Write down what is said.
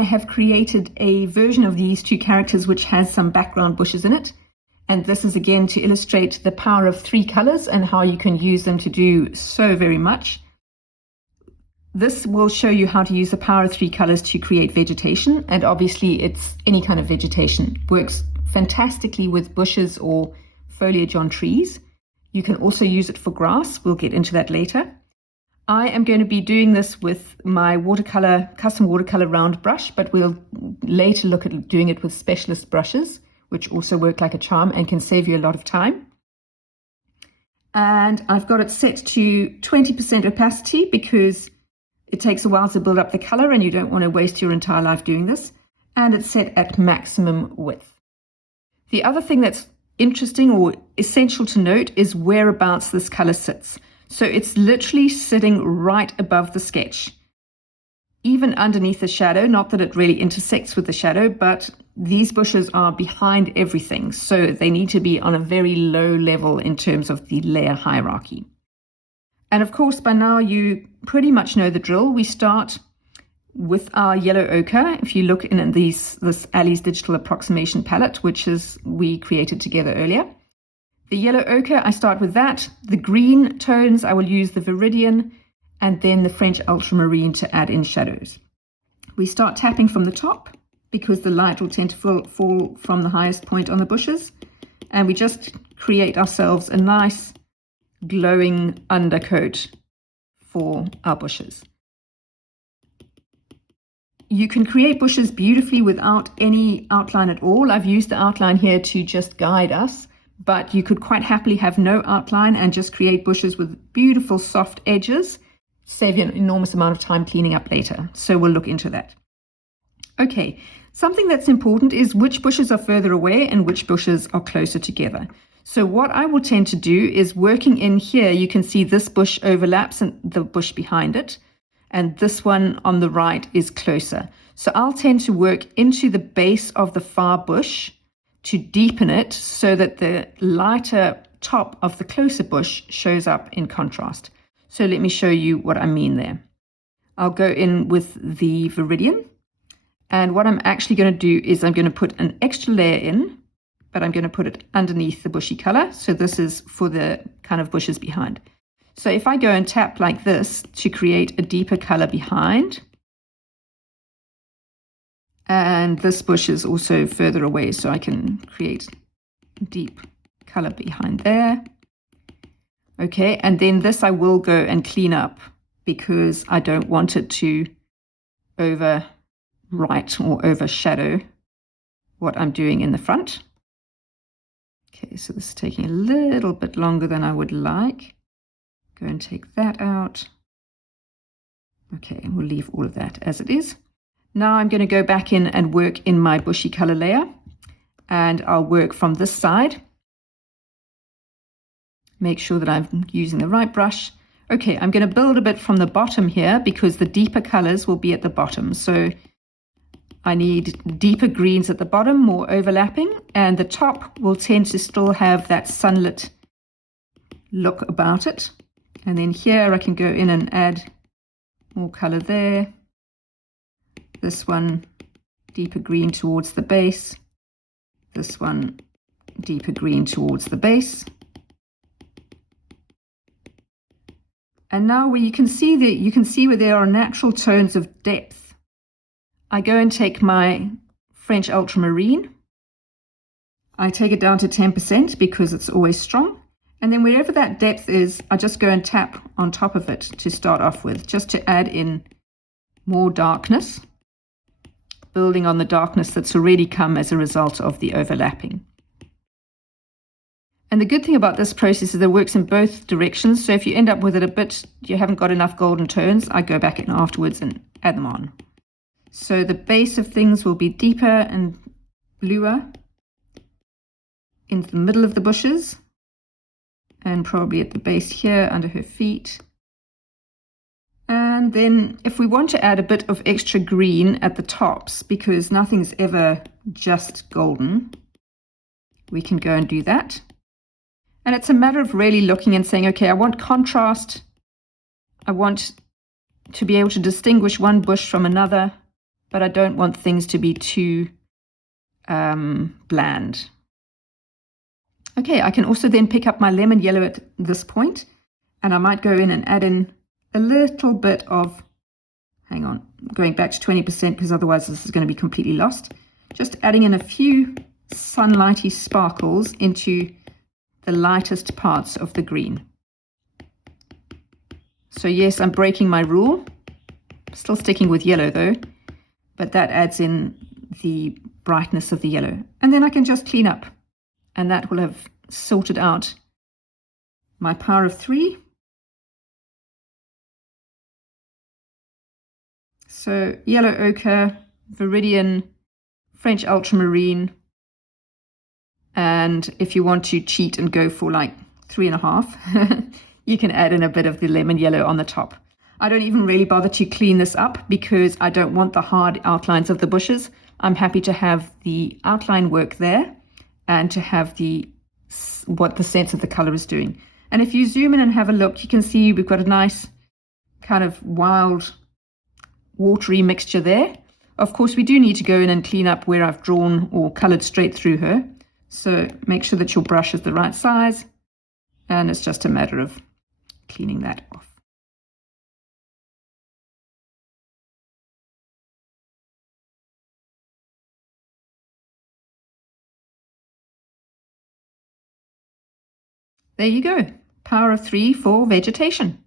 I have created a version of these two characters which has some background bushes in it. And this is again to illustrate the power of 3 colors and how you can use them to do so very much. This will show you how to use the power of 3 colors to create vegetation. And obviously it's any kind of vegetation. Works fantastically with bushes or foliage on trees. You can also use it for grass. We'll get into that later. I am going to be doing this with my custom watercolor round brush, but we'll later look at doing it with specialist brushes, which also work like a charm and can save you a lot of time. And I've got it set to 20% opacity because it takes a while to build up the color and you don't want to waste your entire life doing this. And it's set at maximum width. The other thing that's interesting or essential to note is whereabouts this color sits. So it's literally sitting right above the sketch, even underneath the shadow. Not that it really intersects with the shadow, but these bushes are behind everything. So they need to be on a very low level in terms of the layer hierarchy. And of course, by now you pretty much know the drill. We start with our yellow ochre. If you look in this Ali's Digital Approximation palette, which we created together earlier. The yellow ochre, I start with that. The green tones, I will use the Viridian and then the French ultramarine to add in shadows. We start tapping from the top because the light will tend to fall from the highest point on the bushes. And we just create ourselves a nice glowing undercoat for our bushes. You can create bushes beautifully without any outline at all. I've used the outline here to just guide us. But you could quite happily have no outline and just create bushes with beautiful soft edges, save you an enormous amount of time cleaning up later. So we'll look into that. Okay, something that's important is which bushes are further away and which bushes are closer together. So what I will tend to do is working in here, you can see this bush overlaps and the bush behind it, and this one on the right is closer. So I'll tend to work into the base of the far bush to deepen it so that the lighter top of the closer bush shows up in contrast. So let me show you what I mean there. I'll go in with the Viridian, and what I'm actually going to do is I'm going to put an extra layer in, but I'm going to put it underneath the bushy color. So this is for the kind of bushes behind. So if I go and tap like this to create a deeper color behind, and this bush is also further away, so I can create deep color behind there. Okay, and then this I will go and clean up because I don't want it to overwrite or overshadow what I'm doing in the front. Okay, so this is taking a little bit longer than I would like. Go and take that out. Okay, we'll leave all of that as it is. Now I'm going to go back in and work in my bushy color layer, and I'll work from this side. Make sure that I'm using the right brush. Okay, I'm going to build a bit from the bottom here because the deeper colors will be at the bottom. So I need deeper greens at the bottom, more overlapping, and the top will tend to still have that sunlit look about it. And then here I can go in and add more color there. This one, deeper green towards the base. This one, deeper green towards the base. And now where you can see where there are natural tones of depth. I go and take my French ultramarine. I take it down to 10% because it's always strong. And then wherever that depth is, I just go and tap on top of it to start off with, just to add in more darkness, building on the darkness that's already come as a result of the overlapping. And the good thing about this process is it works in both directions. So if you end up with it a bit, you haven't got enough golden tones, I go back in afterwards and add them on. So the base of things will be deeper and bluer into the middle of the bushes, and probably at the base here under her feet. And then if we want to add a bit of extra green at the tops, because nothing's ever just golden, we can go and do that. And it's a matter of really looking and saying, okay, I want contrast. I want to be able to distinguish one bush from another. but I don't want things to be too bland. Okay, I can also then pick up my lemon yellow at this point, and I might go in and add in a little bit of, hang on, going back to 20% because otherwise this is going to be completely lost. Just adding in a few sunlighty sparkles into the lightest parts of the green. So yes, I'm breaking my rule, still sticking with yellow though, but that adds in the brightness of the yellow. And then I can just clean up, and that will have sorted out my power of 3. So yellow ochre, viridian, French ultramarine, and if you want to cheat and go for like 3.5, you can add in a bit of the lemon yellow on the top. I don't even really bother to clean this up because I don't want the hard outlines of the bushes. I'm happy to have the outline work there and to have what the sense of the color is doing. And if you zoom in and have a look, you can see we've got a nice kind of wild watery mixture there. Of course, we do need to go in and clean up where I've drawn or colored straight through her. So make sure that your brush is the right size, and it's just a matter of cleaning that off. There you go. Power of 3 for vegetation.